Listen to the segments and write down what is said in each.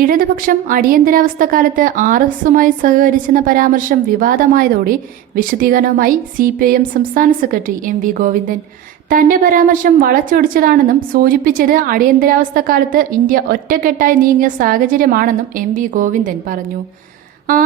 ഇടതുപക്ഷം അടിയന്തരാവസ്ഥ കാലത്ത് RSSുമായി സഹകരിച്ചെന്ന പരാമർശം വിവാദമായതോടെ വിശദീകരണവുമായി CPIM സംസ്ഥാന സെക്രട്ടറി MV ഗോവിന്ദൻ. തന്റെ പരാമർശം വളച്ചൊടിച്ചതാണെന്നും സൂചിപ്പിച്ചത് അടിയന്തരാവസ്ഥ കാലത്ത് ഇന്ത്യ ഒറ്റക്കെട്ടായി നീങ്ങിയ സാഹചര്യമാണെന്നും MV ഗോവിന്ദൻ പറഞ്ഞു.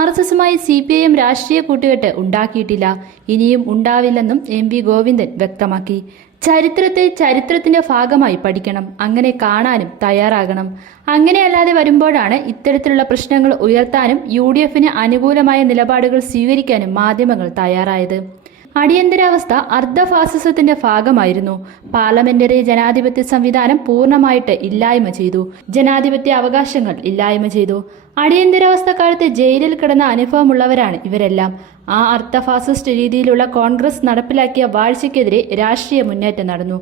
RSSുമായി CPIM രാഷ്ട്രീയ കൂട്ടുകെട്ട് ഉണ്ടാക്കിയിട്ടില്ല, ഇനിയും ഉണ്ടാവില്ലെന്നും MV ഗോവിന്ദൻ വ്യക്തമാക്കി. ചരിത്രത്തെ ചരിത്രത്തിന്റെ ഭാഗമായി പഠിക്കണം, അങ്ങനെ കാണാനും തയ്യാറാകണം. അങ്ങനെയല്ലാതെ വരുമ്പോഴാണ് ഇത്തരത്തിലുള്ള പ്രശ്നങ്ങൾ ഉയർത്താനും UDFന് അനുകൂലമായ നിലപാടുകൾ സ്വീകരിക്കാനും മാധ്യമങ്ങൾ തയ്യാറായത്. അടിയന്തരാവസ്ഥ അർദ്ധഫാസിസത്തിന്റെ ഭാഗമായിരുന്നു. പാർലമെന്ററി ജനാധിപത്യ സംവിധാനം പൂർണ്ണമായിട്ട് ഇല്ലായ്മ ചെയ്തു. ജനാധിപത്യ അവകാശങ്ങൾ ഇല്ലായ്മ ചെയ്തു. അടിയന്തരാവസ്ഥ കാലത്ത് ജയിലിൽ കിടന്ന അനുഭവമുള്ളവരാണ് ഇവരെല്ലാം. ആ അർദ്ധഫാസിസ്റ്റ് രീതിയിലുള്ള കോൺഗ്രസ് നടപ്പിലാക്കിയ വാഴ്ചയ്ക്കെതിരെ രാഷ്ട്രീയ മുന്നേറ്റം നടന്നു.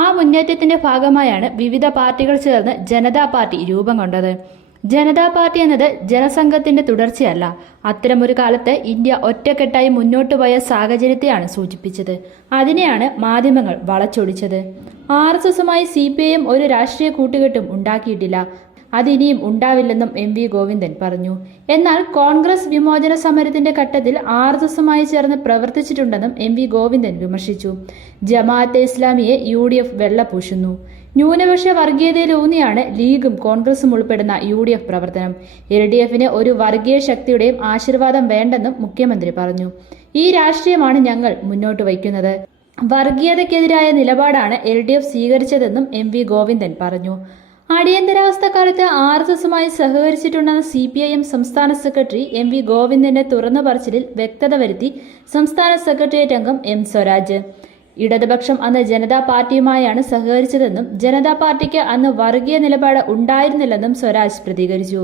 ആ മുന്നേറ്റത്തിന്റെ ഭാഗമായാണ് വിവിധ പാർട്ടികൾ ചേർന്ന് ജനതാ പാർട്ടി രൂപം കൊണ്ടത്. ജനതാ പാർട്ടി എന്നത് ജനസംഘത്തിന്റെ തുടർച്ചയല്ല. അത്തരമൊരു കാലത്ത് ഇന്ത്യ ഒറ്റക്കെട്ടായി മുന്നോട്ടു പോയ സാഹചര്യത്തെയാണ് സൂചിപ്പിച്ചത്. അതിനെയാണ് മാധ്യമങ്ങൾ വളച്ചൊടിച്ചത്. RSSുമായി CPIM ഒരു രാഷ്ട്രീയ കൂട്ടുകെട്ടും ഉണ്ടാക്കിയിട്ടില്ല, അതിനിയും ഉണ്ടാവില്ലെന്നും MV ഗോവിന്ദൻ പറഞ്ഞു. എന്നാൽ കോൺഗ്രസ് വിമോചന സമരത്തിന്റെ ഘട്ടത്തിൽ RSSുമായി ചേർന്ന് പ്രവർത്തിച്ചിട്ടുണ്ടെന്നും MV ഗോവിന്ദൻ വിമർശിച്ചു. ജമാഅത്തെ ഇസ്ലാമിയെ UDF വെള്ളപൂശുന്നു. ന്യൂനപക്ഷ വർഗീയതയിലൂന്നിയാണ് ലീഗും കോൺഗ്രസും ഉൾപ്പെടുന്ന UDF പ്രവർത്തനം. LDFന് ഒരു വർഗീയ ശക്തിയുടെയും ആശീർവാദം വേണ്ടെന്നും മുഖ്യമന്ത്രി പറഞ്ഞു. ഈ രാഷ്ട്രീയമാണ് ഞങ്ങൾ മുന്നോട്ട് വയ്ക്കുന്നത്. വർഗീയതയ്ക്കെതിരായ നിലപാടാണ് LDF സ്വീകരിച്ചതെന്നും MV ഗോവിന്ദൻ പറഞ്ഞു. അടിയന്തരാവസ്ഥ കാലത്ത് RSSുമായി സഹകരിച്ചിട്ടുണ്ടെന്ന CPIM സംസ്ഥാന സെക്രട്ടറി MV ഗോവിന്ദന്റെ തുറന്നു പറച്ചിലിൽ വ്യക്തത വരുത്തി സംസ്ഥാന സെക്രട്ടേറിയറ്റ് അംഗം M സ്വരാജ്. ഇടതുപക്ഷം അന്ന് ജനതാ പാർട്ടിയുമായാണ് സഹകരിച്ചതെന്നും ജനതാ പാർട്ടിക്ക് അന്ന് വർഗീയ നിലപാട് ഉണ്ടായിരുന്നില്ലെന്നും സ്വരാജ് പ്രതികരിച്ചു.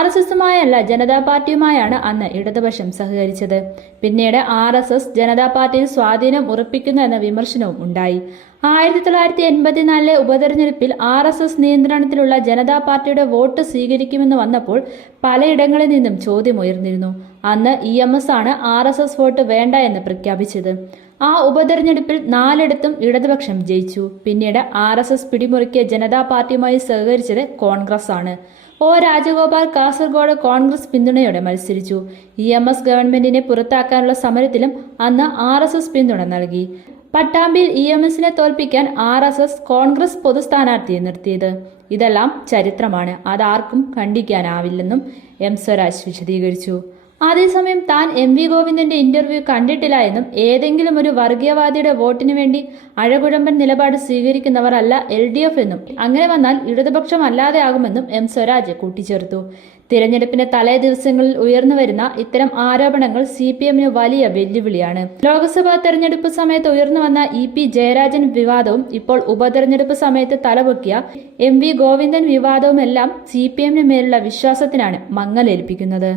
RSSുമായല്ല, ജനതാ പാർട്ടിയുമായാണ് അന്ന് ഇടതുപക്ഷം സഹകരിച്ചത്. പിന്നീട് RSS ജനതാ പാർട്ടിയിൽ സ്വാധീനം ഉറപ്പിക്കുന്നു എന്ന വിമർശനവും ഉണ്ടായി. 1984 ഉപതെരഞ്ഞെടുപ്പിൽ RSS നിയന്ത്രണത്തിലുള്ള ജനതാ പാർട്ടിയുടെ വോട്ട് സ്വീകരിക്കുമെന്ന് വന്നപ്പോൾ പലയിടങ്ങളിൽ നിന്നും ചോദ്യമുയർന്നിരുന്നു. അന്ന് EMS ആണ് RSS വോട്ട് വേണ്ട എന്ന് പ്രഖ്യാപിച്ചത്. ആ ഉപതെരഞ്ഞെടുപ്പിൽ 4ഇടത്തും ഇടതുപക്ഷം ജയിച്ചു. പിന്നീട് RSS പിടിമുറുക്കിയ ജനതാ പാർട്ടിയുമായി സഹകരിച്ചത് കോൺഗ്രസ് ആണ്. O രാജഗോപാൽ കാസർഗോഡ് കോൺഗ്രസ് പിന്തുണയോടെ മത്സരിച്ചു. EMS ഗവൺമെന്റിനെ പുറത്താക്കാനുള്ള സമരത്തിലും അന്ന് RSS പിന്തുണ നൽകി. പട്ടാമ്പിയിൽ EMSനെ തോൽപ്പിക്കാൻ RSS കോൺഗ്രസ് പൊതുസ്ഥാനാർത്ഥിയെ നിർത്തിയത്. ഇതെല്ലാം ചരിത്രമാണ്, അതാർക്കും ഖണ്ഡിക്കാനാവില്ലെന്നും M സ്വരാജ് വിശദീകരിച്ചു. അതേസമയം താൻ MV ഗോവിന്ദന്റെ ഇന്റർവ്യൂ കണ്ടിട്ടില്ല എന്നും ഏതെങ്കിലും ഒരു വർഗീയവാദിയുടെ വോട്ടിനു വേണ്ടി അഴകുഴമ്പൻ നിലപാട് സ്വീകരിക്കുന്നവർ അല്ല LDF എന്നും അങ്ങനെ വന്നാൽ ഇടതുപക്ഷം അല്ലാതെ ആകുമെന്നും M സ്വരാജ് കൂട്ടിച്ചേർത്തു. തിരഞ്ഞെടുപ്പിന്റെ തലേ ദിവസങ്ങളിൽ ഉയർന്നു വരുന്ന ഇത്തരം ആരോപണങ്ങൾ CPIMന് വലിയ വെല്ലുവിളിയാണ്. ലോക്സഭാ തെരഞ്ഞെടുപ്പ് സമയത്ത് ഉയർന്നു വന്ന EP ജയരാജൻ വിവാദവും ഇപ്പോൾ ഉപതെരഞ്ഞെടുപ്പ് സമയത്ത് തലപൊക്കിയ MV ഗോവിന്ദൻ വിവാദവുമെല്ലാം CPIMന് മേലുള്ള വിശ്വാസത്തിനാണ് മങ്ങലേൽപ്പിക്കുന്നത്.